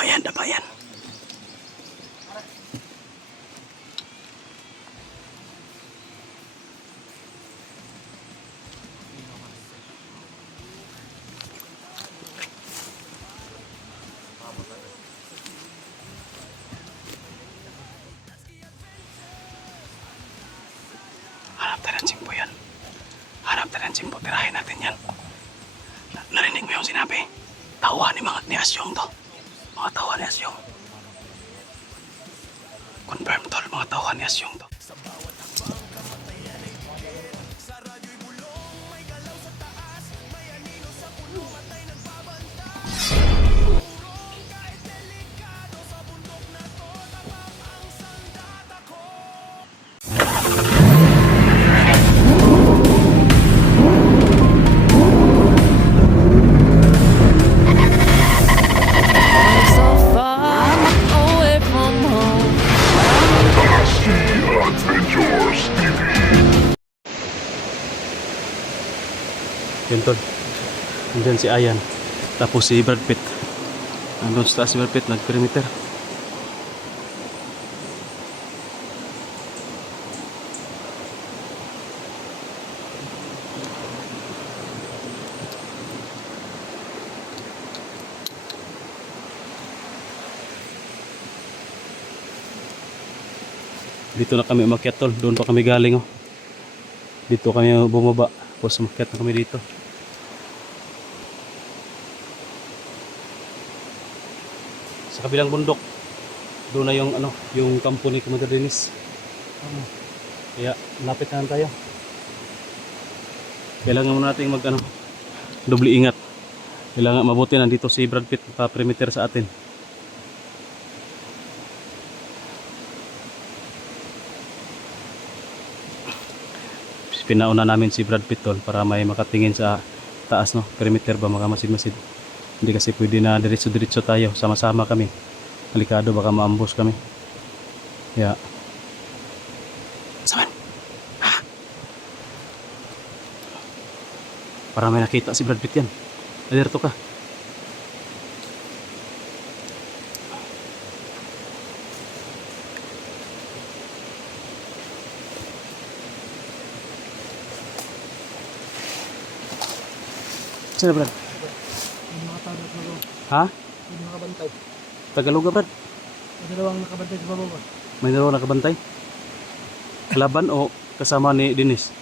Dabayan, dabayan. Hanap tayo ng simpo yan. Hanap tayo ng simpo. Tirahin natin yan. Narinig mo yung sinabi? Tawa ni Asyong to. Mga tawa ni Asyong. Confirm tol, mga tawa ni Asyong to. So far away from home. Yun tol. Nandyan si Ayan. Tapos si Brad Pitt. Nandun sa taas si Brad Pitt, nag-perimeter. Dito na kami umakyat tol. Doon pa kami galing oh. Dito kami bumaba. Tapos umakyat na kami dito. Sa kabilang bundok. Doon na yung ano, yung kampo ni Commander Dennis. Kaya lapit na tayo. Kailangan muna natin mag ano, doble ingat. Kailangan mabuti nandito si Brad Pitt pa-perimeter sa atin. Pinauna namin si Brad Pitt tol para may makatingin sa taas no, perimeter ba makamasid-masid. Hindi kasi pwede na diretso-diretso tayo, sama-sama kami. Delikado baka maambus kami. Yeah. Saman. Ha? Para may nakita si Brad Pitt yan. Alerto ka. Sino Brad? Ha? Hindi nakabantay. Tagalog ka Brad? May dalawang nakabantay sa baba. May dalawang nakabantay? Kalaban o kasama ni Dennis?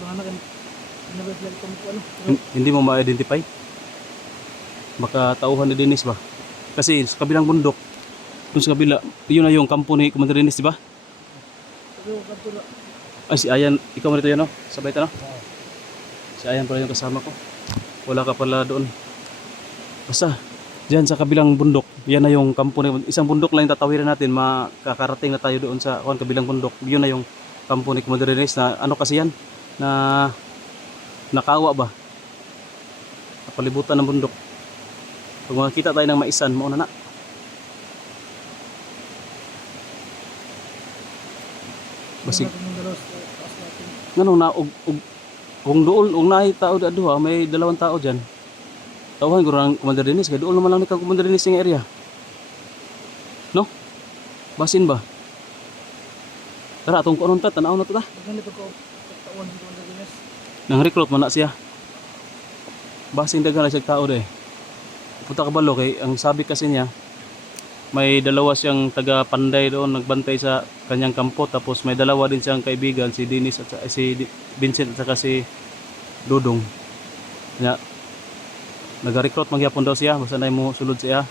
Mga anak, pinabaslan ko ano. Hindi mo ma-identify? Baka tauhan ni Dennis ba? Kasi sa kabilang bundok, dun sa kabila, yun na yung kampo ni Commander Dennis, di ba? Pero kanto na. Ay, si Ayan, ikaw mo rito yan, no? Sabay ta, no? Si Ayan pala yung kasama ko. Wala ka pala doon. Basta, dyan sa kabilang bundok, yan na yung kampo ni, isang bundok lang yung tatawiran natin, makakarating na tayo doon sa kabilang bundok. Yun na yung kampo ni Commander Dennis na, ano kasi yan, na nakawa ba? Napalibutan ng bundok. Pag makikita tayo ng maisan, mauna na. Basig. Ganun na, kung doon, kung naay tao doon, may dalawang tao dyan. Tauhan ko ng Commander Dennis, kaya doon naman lang ni Commander Dennis yung area. No? Basin ba? Tara, atong kuanon ta, tanaw na to ta. Ganito ko, katawan dito ang Ginas. Nang recruit man na siya. Basin dagan na siya tao de. Punta ka balo kay ang sabi kasi niya may dalawa siyang taga Panday doon nagbantay sa kanyang kampo, tapos may dalawa din siyang kaibigan, si Dennis at si Vincent at saka si Dudong. Kaya nag-recruit magyapon daw siya, basta na mo sulod siya.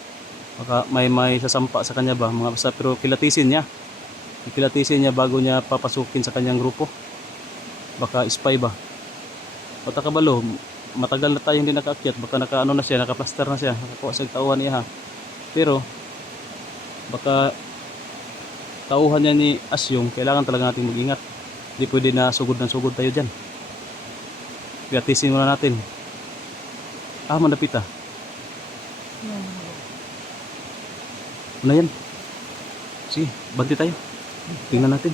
Baka may sasampa sa kanya ba, mga basta, pero kilatisin niya bago niya papasukin sa kanyang grupo. Baka spy ba. Bata ka balo, matagal na tayo hindi nakaakyat, baka nakaano na siya, nakaplaster na siya, nakakuha sa tauhan niya ha. Pero baka tauhan niya ni Asyong, kailangan talaga natin mag-ingat. Hindi pwede na sugod tayo dyan. Kilatisin muna natin. Mandapit ah. Ano yan? Sige, banti tayo. Tingnan natin.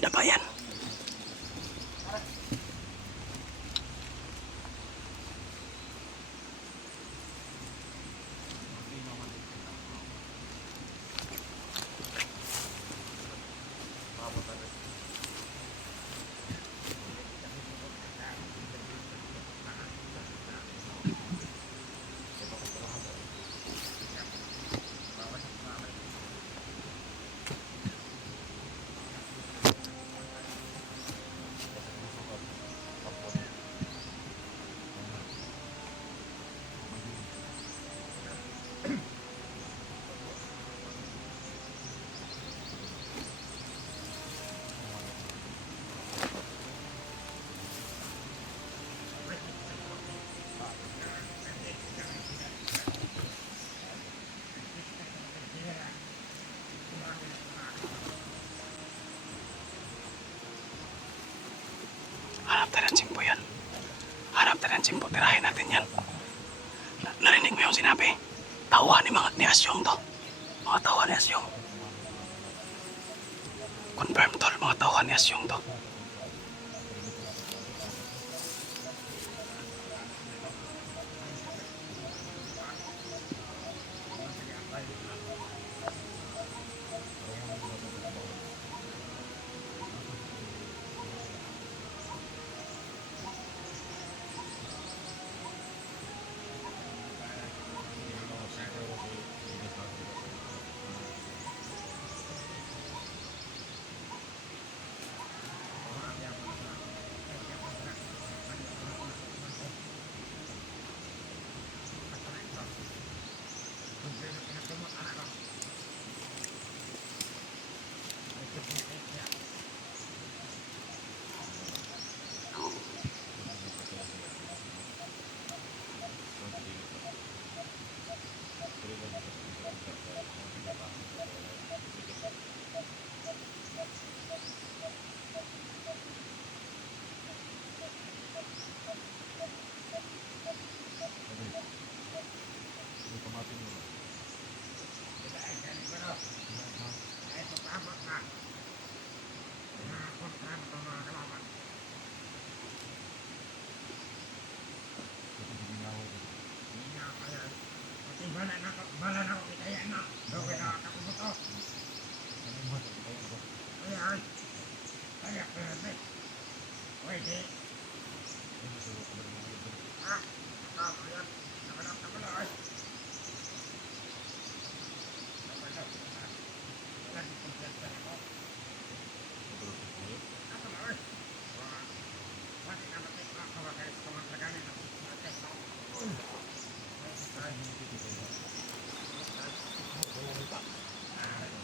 Maganda ba yan? Hanap tayo ng simpo yan. Hanap tayo ng simpo. Tirahin natin yan. Narinig mo yung sinabi? Tawa ni Asyong to. Mga tawa ni Asyong. Confirm tol, mga tawa ni Asyong to.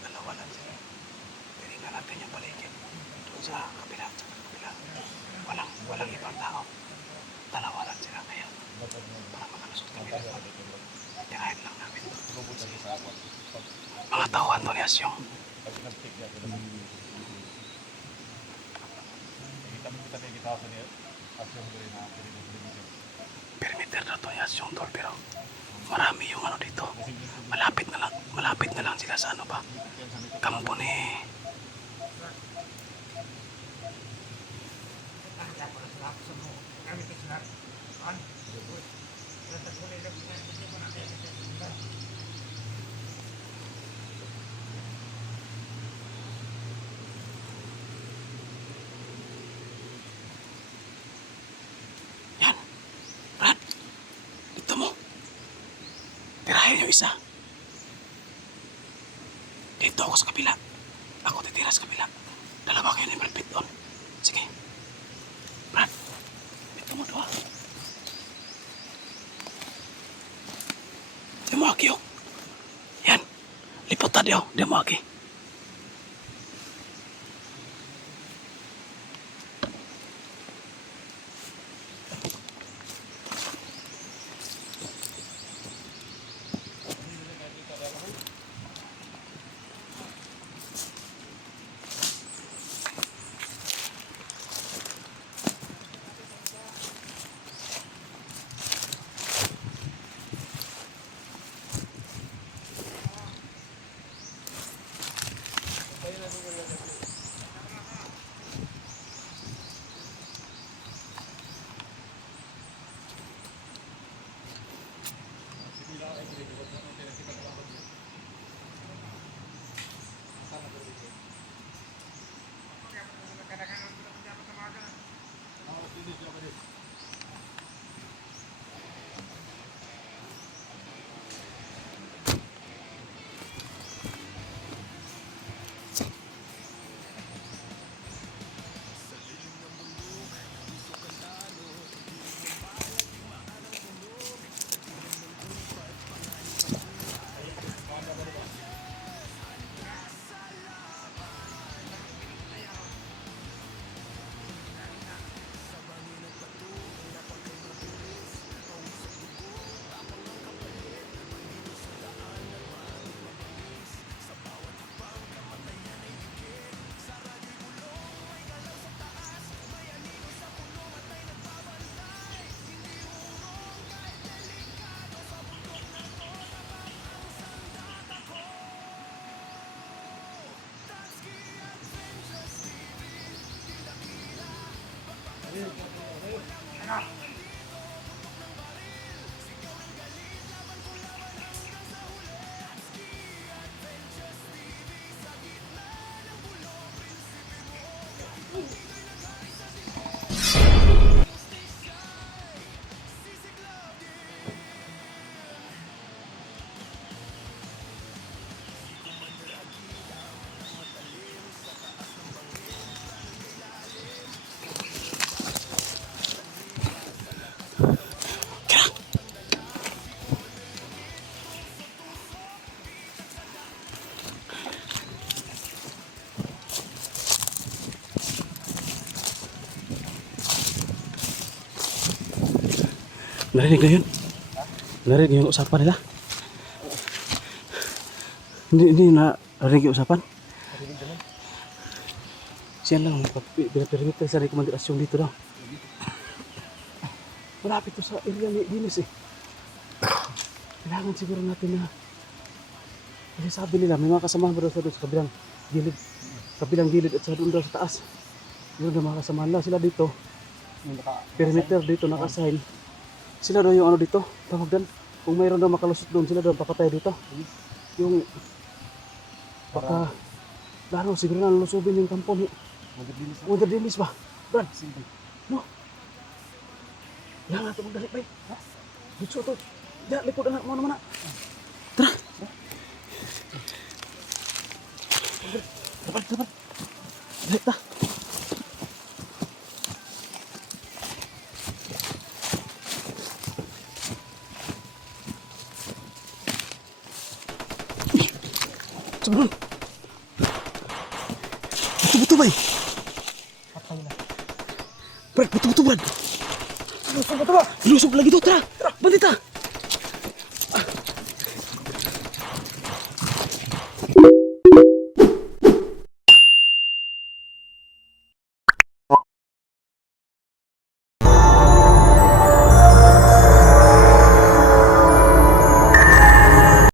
Dalawa lang sila. Tingnan natin yung paligid. Doon sa kabila. Walang ibang tao. Dalawa lang sila kaya. Para makalusot kami. Tirahin lang namin. Mga tauhan to ni Asyong. Perimeter na to ni Asyong tol, pero marami yung ano dito. Malapit na lang sila sa ano ba? Kampo ni yan. Brad, dito mo. Tirahin yung isa. Dito ako sa kabila. Ako titira sa kabila. Dalawa kayo ni Brad Pitt doon. Sige. Brad, dito mo doon. Di mo aki oh. Yan. Lipot tadi oh. Di mo aki. Narinig na yun. Narinig yung usapan nila. Hindi na narinig yung usapan. Siya lang pinapermit sa rekomendasyon dito daw. Malapit to sa area ni Dinis eh. Kailangan siguro natin na kasi sabi nila may mga kasamahan ba daw sa doon sa kabilang gilid at sa doon daw sa taas. Yun na mga kasamahan lang sila dito. Perimeter dito naka-assign. Sila daw yung ano dito, tawag doon. Kung mayroon daw makalusot doon, sila daw papatay dito. Yung baka laro siguro na lusobin yung kampo ni Mother Dennis ba? Brad, no? Yan nga ito magdali ba? Dito ito. Diyan, likod anak mo naman na. Tara. Dapat. Dali ta. Sebelum betul-betul bay. Patay na. Brad, betul-betul Brad. Lusog ka ba? Lusog lagi tu, tara. Bandita.